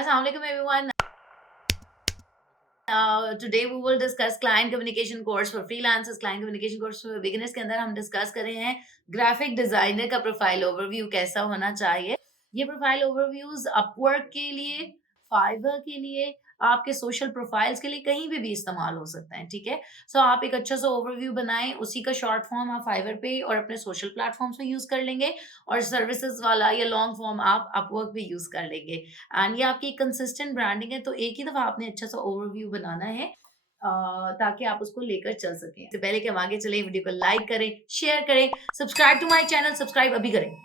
Assalamu alaikum everyone. Today we will discuss client communication course for freelancers, client communication course for beginners के अंदर हम discuss कर रहे हैं ग्राफिक डिजाइनर का प्रोफाइल ओवरव्यू कैसा होना चाहिए। ये प्रोफाइल ओवरव्यूज अपवर्क के लिए, फाइवर के लिए, आपके सोशल प्रोफाइल्स के लिए कहीं भी इस्तेमाल हो सकते हैं। ठीक है, सो आप एक अच्छा सा ओवरव्यू बनाएं, उसी का शॉर्ट फॉर्म आप फाइवर पे और अपने सोशल प्लेटफॉर्म्स पे यूज कर लेंगे और सर्विसेज वाला या लॉन्ग फॉर्म आप अपवर्क पे यूज कर लेंगे। एंड ये आपकी कंसिस्टेंट ब्रांडिंग है, तो एक ही दफा आपने अच्छा सा ओवरव्यू बनाना है ताकि आप उसको लेकर चल सकें। इससे पहले कि हम आगे चलें, वीडियो को लाइक करें, शेयर करें, subscribe to my channel, subscribe अभी करें,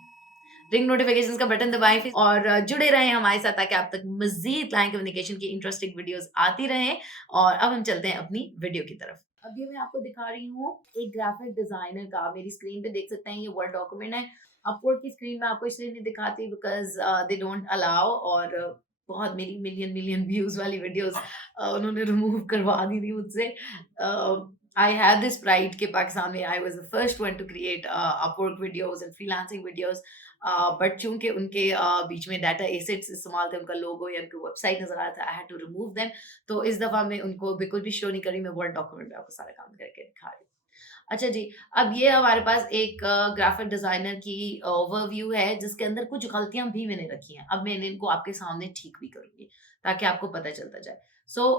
रिंग नोटिफिकेशंस का बटन दबाएं और जुड़े रहें हमारे साथ ताकि आप तक मजीद क्लाइंट कम्युनिकेशन की इंटरेस्टिंग वीडियोस आती रहें। और अब हम चलते हैं अपनी वीडियो की तरफ। अब ये मैं आपको दिखा रही हूँ एक ग्राफिक डिजाइनर का, मेरी स्क्रीन पे देख सकते हैं ये वर्ड डॉक्यूमेंट है। अपवर्ड की स्क्रीन में आपको इसलिए नहीं दिखाती बिकॉज दे डोंट अलाउ, और बहुत मेरी मिलियन मिलियन व्यूज वाली वीडियोस उन्होंने रिमूव करवा दी थी मुझसे। आई हैव दिस प्राइड कि पाकिस्तान में I was the first one two create Upwork videos and freelancing videos. But चूंकि उनके बीच में डाटा एसेट्स इस्तेमाल थे, उनका लोगो या उनकी वेबसाइट नजर आ रहा था, I had to remove them. तो इस दफा मैं उनको बिल्कुल भी शो नहीं करी, मैं वर्ड डॉक्यूमेंट पे आपको सारा काम करके दिखा रही हूँ। अच्छा जी, अब ये हमारे पास एक ग्राफिक डिजाइनर की ओवरव्यू है जिसके अंदर कुछ गलतियां भी मैंने रखी हैं। अब मैंने इनको आपके सामने ठीक भी करूंगी ताकि आपको पता चलता जाए। सो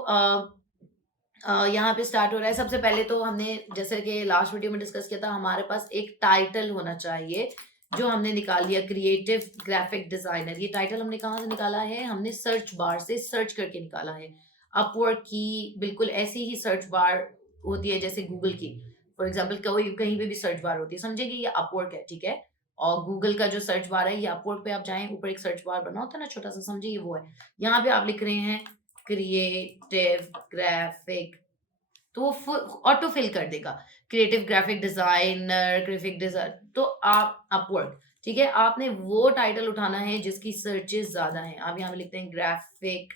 यहाँ पे स्टार्ट हो रहा है। सबसे पहले तो हमने जैसे कि लास्ट वीडियो में डिस्कस किया था, हमारे पास एक टाइटल होना चाहिए जो हमने निकाल लिया, क्रिएटिव ग्राफिक डिजाइनर। ये टाइटल हमने कहाँ से निकाला है? हमने सर्च बार से सर्च करके निकाला है। अपवर्क की बिल्कुल ऐसी ही सर्च बार होती है जैसे गूगल की। फॉर एग्जाम्पल कोई कहीं पे भी सर्च बार होती है, समझे कि ये अपवर्क है, ठीक है। और गूगल का जो सर्च बार है, ये अपवर्क पे आप जाएं, ऊपर एक सर्च बार बना होता है ना छोटा सा, समझे ये वो है। यहाँ पे आप लिख रहे हैं क्रिएटिव ग्राफिक, तो वो ऑटो फिल कर देगा creative graphic designer, graphic design. तो आप अपवर्क, ठीक है, आपने वो टाइटल उठाना है जिसकी सर्चेस ज्यादा हैं। आप यहाँ पे लिखते हैं ग्राफिक,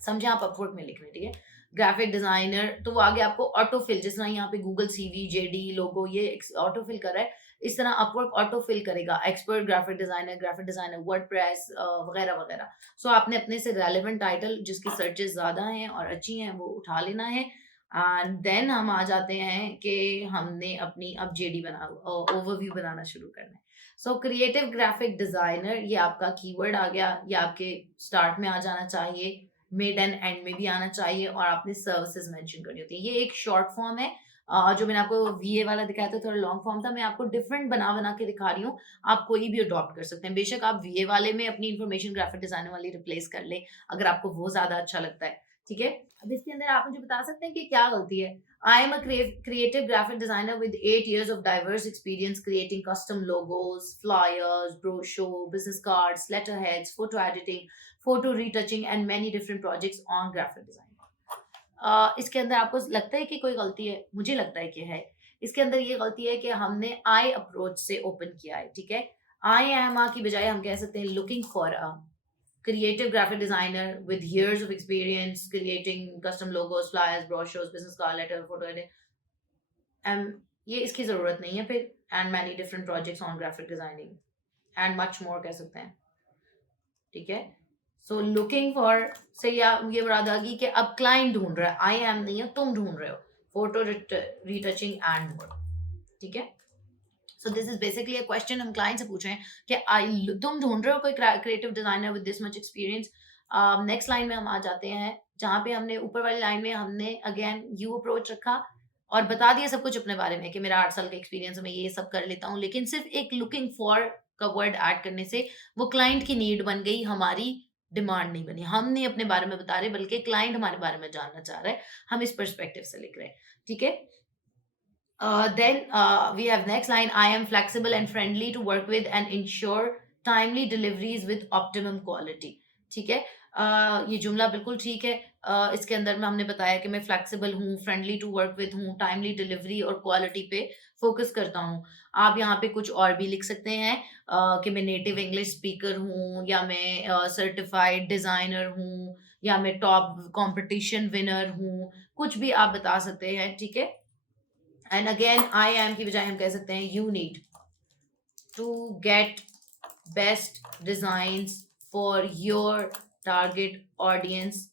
समझे, आप अपवर्क में लिख रहे हैं, ठीक है, ग्राफिक डिजाइनर। तो वो आगे आपको ऑटो फिल, जिस तरह यहाँ पे गूगल सीवी, जेडी, लोगो ये ऑटो फिल कर रहा है, इस तरह अपवर्क ऑटो फिल करेगा एक्सपर्ट ग्राफिक डिजाइनर वर्डप्रेस वगैरह वगैरह। सो आपने अपने से रेलेवेंट टाइटल जिसकी सर्चेस ज्यादा हैं और अच्छी हैं वो उठा लेना है। एंड देन हम आ जाते हैं कि हमने अपनी अब जेडी बना, ओवरव्यू बनाना शुरू करना है। सो क्रिएटिव ग्राफिक डिजाइनर, ये आपका कीवर्ड आ गया, ये आपके स्टार्ट में आ जाना चाहिए, मिड एंड एंड में भी आना चाहिए, और आपने सर्विसेज मेंशन करनी होती है। ये एक शॉर्ट फॉर्म है। जो मैंने आपको वीए वाला दिखाया था थोड़ा लॉन्ग फॉर्म था, मैं आपको डिफरेंट बना बना के दिखा रही हूँ। आप कोई भी अडॉप्ट कर सकते हैं, बेशक आप वीए वाले में अपनी इन्फॉर्मेशन ग्राफिक डिजाइनर वाली रिप्लेस कर लें अगर आपको वो ज्यादा अच्छा लगता है, ठीक है। अब इसके अंदर आप मुझे बता सकते हैं कि क्या गलती है? I am a creative graphic designer with 8 years of diverse experience creating custom logos, flyers, brochure, business cards, letterheads, photo editing, photo retouching and many different projects on graphic design. इसके अंदर आपको लगता है कि कोई गलती है? मुझे लगता है कि है। इसके अंदर ये गलती है कि हमने आई अप्रोच से ओपन किया है, ठीक है। आई एम आ की बजाय हम कह सकते हैं looking for a creative graphic designer with years of experience creating custom logos, flyers, brochures, business card, letter, photo edit. ये इसकी जरूरत नहीं है फिर। and many different projects on graphic designing and much more कह सकते हैं, ठीक है। सो लुकिंग फॉर से या ये मुराद आ गई कि अब क्लाइंट ढूंढ रहा है, आई एम नहीं है, तुम ढूंढ रहे हो, फोटो रीटचिंग एंड मोर, ठीक है। So this is basically a question हम क्लाइंट से पूछ रहे हैं कि आई तुम ढूंढ रहे हो कोई creative designer with this much experience. Next line में हम आ जाते हैं जहाँ पे हमने ऊपर वाली लाइन में हमने अगेन यू अप्रोच रखा और बता दिया सब कुछ अपने बारे में कि मेरा 8 साल का एक्सपीरियंस है, मैं ये सब कर लेता हूँ, लेकिन सिर्फ एक लुकिंग फॉर का वर्ड ऐड करने से वो क्लाइंट की नीड बन गई, हमारी डिमांड नहीं बनी। हम नहीं अपने बारे में बता रहे बल्कि क्लाइंट हमारे बारे में जानना चाह रहा है, हम इस पर्सपेक्टिव से लिख रहे हैं, ठीक है। Then we have next line. I am flexible and friendly to work with and ensure timely deliveries with optimum quality. ठीक है, ये जुमला बिल्कुल ठीक है। इसके अंदर में हमने बताया कि मैं फ्लेक्सिबल हूँ, फ्रेंडली टू वर्क विद हूँ, टाइमली डिलीवरी और क्वालिटी पे फोकस करता हूँ। आप यहाँ पे कुछ और भी लिख सकते हैं कि मैं नेटिव इंग्लिश स्पीकर हूँ, या मैं सर्टिफाइड डिजाइनर हूँ, या मैं टॉप कंपटीशन विनर हूँ, कुछ भी आप बता सकते हैं, ठीक है। एंड अगेन आई एम की बजाय हम कह सकते हैं you need to get best designs for your target audience,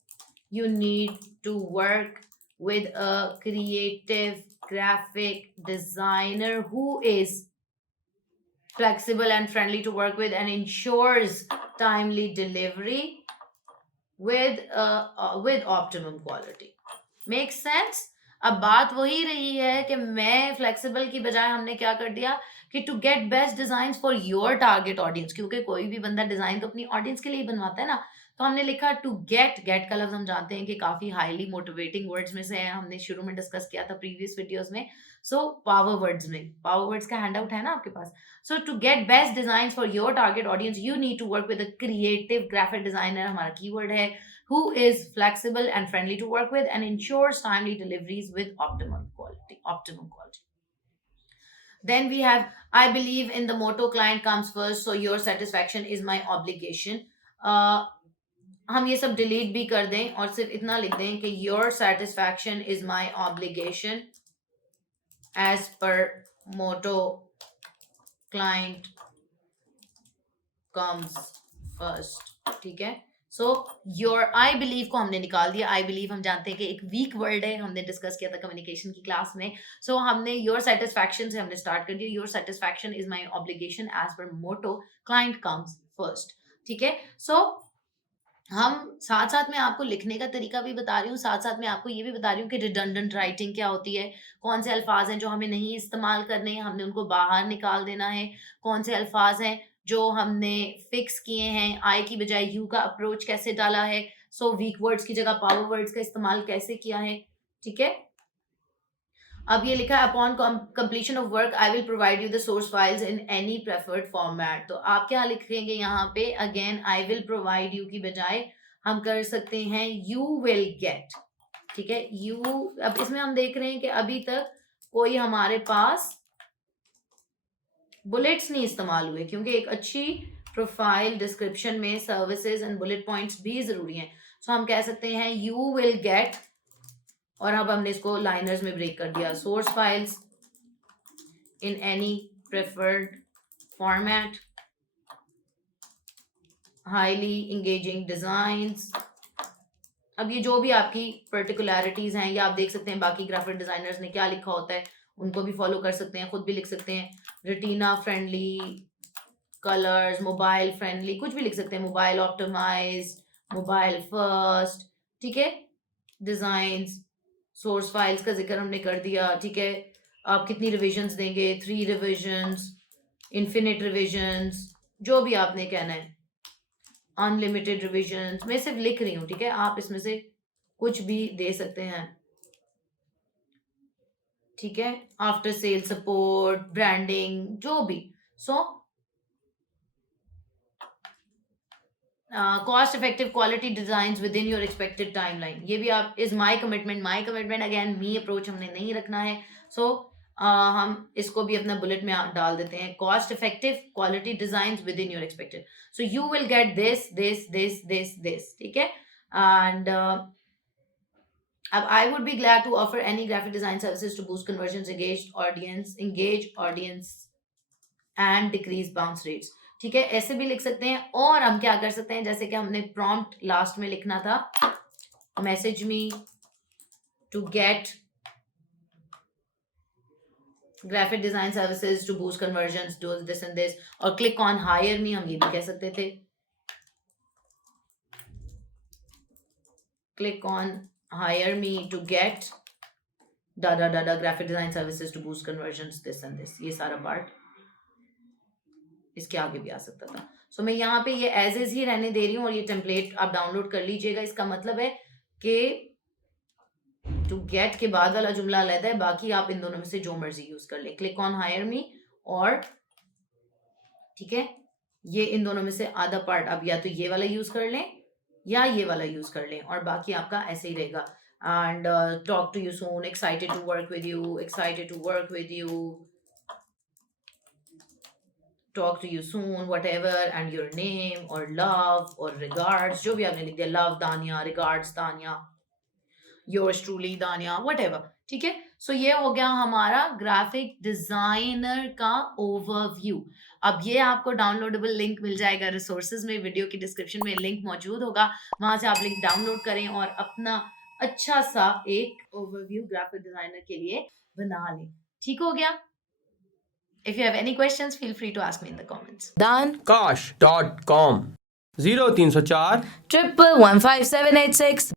you need to work with a creative graphic designer who is flexible and friendly to work with and ensures timely delivery with optimum quality. Make sense? अब बात वही रही है कि मैं flexible की बजाय हमने क्या कर दिया कि to get best design for your target audience, क्योंकि कोई भी बंदा डिजाइन तो अपनी ऑडियंस के लिए ही बनवाता है ना। तो हमने लिखा टू गेट का लफ्ज हम जानते हैं कि काफी हाईली मोटिवेटिंग वर्ड्स में से है, हमने शुरू में डिस्कस किया था प्रीवियस वीडियोस में। सो पावर वर्ड्स में, पावर वर्ड्स का हैंड आउट है ना आपके पास। So to get best design for your target audience you need to work with a creative graphic designer, हमारा कीवर्ड है, who is flexible and friendly to work with and ensures timely deliveries with optimum quality. Then we have, I believe in the motto client comes first, so your satisfaction is my obligation. हम ये सब delete भी कर दें और सिर्फ इतना लिख दें कि your satisfaction is my obligation as per motto client comes first. ठीक है। सो योर आई बिलीव को हमने निकाल दिया। आई बिलीव हम जानते हैं कि एक वीक वर्ड है, हमने डिस्कस किया था कम्युनिकेशन की क्लास में। सो हमने योर सेटिस्फैक्शन से हमने स्टार्ट कर दिया, your satisfaction is my obligation as per motto client comes first. ठीक है। सो हम साथ साथ में आपको लिखने का तरीका भी बता रही हूँ, साथ साथ में आपको ये भी बता रही हूँ कि रिडंडेंट राइटिंग क्या होती है, कौन से अल्फाज हैं जो हमें नहीं इस्तेमाल करने हैं, हमने उनको बाहर निकाल देना है, कौन से अल्फाज हैं जो हमने फिक्स किए हैं, आई की बजाय यू का अप्रोच कैसे डाला है, सो वीक वर्ड्स की जगह पावर वर्ड्स का इस्तेमाल कैसे किया है। ठीक है। अब ये लिखा है upon completion of work I will provide you the source files in any preferred format. तो आप क्या लिखेंगे यहाँ पे, again I will provide you की बजाय हम कर सकते हैं यू विल गेट। ठीक है। यू, अब इसमें हम देख रहे हैं कि अभी तक कोई हमारे पास बुलेट्स नहीं इस्तेमाल हुए, क्योंकि एक अच्छी प्रोफाइल डिस्क्रिप्शन में सर्विसेज एंड बुलेट पॉइंट्स भी जरूरी हैं। सो हम कह सकते हैं यू विल गेट, और अब हमने इसको लाइनर्स में ब्रेक कर दिया, source files in any preferred format, highly engaging designs. अब ये जो भी आपकी पर्टिकुलरिटीज हैं, या आप देख सकते हैं बाकी ग्राफिक डिजाइनर्स ने क्या लिखा होता है, उनको भी फॉलो कर सकते हैं, खुद भी लिख सकते हैं। Retina friendly colours, mobile friendly, कुछ भी लिख सकते हैं, मोबाइल ऑप्टिमाइज्ड, मोबाइल फर्स्ट। ठीक है। डिजाइन्स, सोर्स फाइल्स का जिक्र हमने कर दिया। ठीक है। आप कितनी रिविजन्स देंगे, 3 रिविजन्स, इन्फिनिट रिविजन्स, जो भी आपने कहना है, अनलिमिटेड रिविजन्स, मैं सिर्फ लिख रही हूँ। ठीक है। आप इसमें से कुछ भी दे सकते हैं। ठीक है। आफ्टर सेल सपोर्ट, ब्रांडिंग, जो भी। So cost effective quality design with in your expected timeline, ये भी आप, is my commitment again me approach हमने नहीं रखना है। सो हम इसको भी अपना बुलेट में डाल देते हैं, cost effective quality design with in your expected. So you will get this this this this this. ठीक है। एंड अब I would be glad to offer any graphic design services to boost conversions, engage audience and decrease bounce rates। ठीक है। ऐसे भी लिख सकते हैं। और हम क्या कर सकते हैं, जैसे कि हमने प्रॉम्प्ट लास्ट में लिखना था, message me to get graphic design services to boost conversions, do this and this, और क्लिक ऑन हायर मी, हम ये भी कह सकते थे, click on hire me to get graphic design services to boost conversions, this and this। ये सारा part इसके आगे भी आ सकता था। सो मैं यहाँ पे ये एज इज ही रहने दे रही हूँ, और ये टेम्पलेट आप डाउनलोड कर लीजिएगा। इसका मतलब है कि टू गेट के बाद वाला जुमला अलग है, बाकी आप इन दोनों में से जो मर्जी यूज कर ले, क्लिक ऑन हायर मी, और ठीक है, ये इन दोनों में से आधा पार्ट आप या तो ये वाला यूज कर लें या ये वाला यूज कर लें, और बाकी आपका ऐसे ही रहेगा। And talk to you soon, excited to work with you, excited to work with you, talk to you soon, whatever, and your name or love or regards, जो भी आपने लिख दिया, love दानिया, regards दानिया, yours truly दानिया, whatever। ठीक है। सो ये हो गया हमारा ग्राफिक डिजाइनर का ओवरव्यू। अब ये आपको डाउनलोडेबल लिंक मिल जाएगा रिसोर्सेज में, वीडियो की डिस्क्रिप्शन में लिंक मौजूद होगा, वहां से आप लिंक डाउनलोड करें और अपना अच्छा सा एक ओवरव्यू ग्राफिक डिजाइनर के लिए बना लें। ठीक हो गया? If you have any questions, feel free to ask me in the comments. Done. Kosh.com 0304 1115786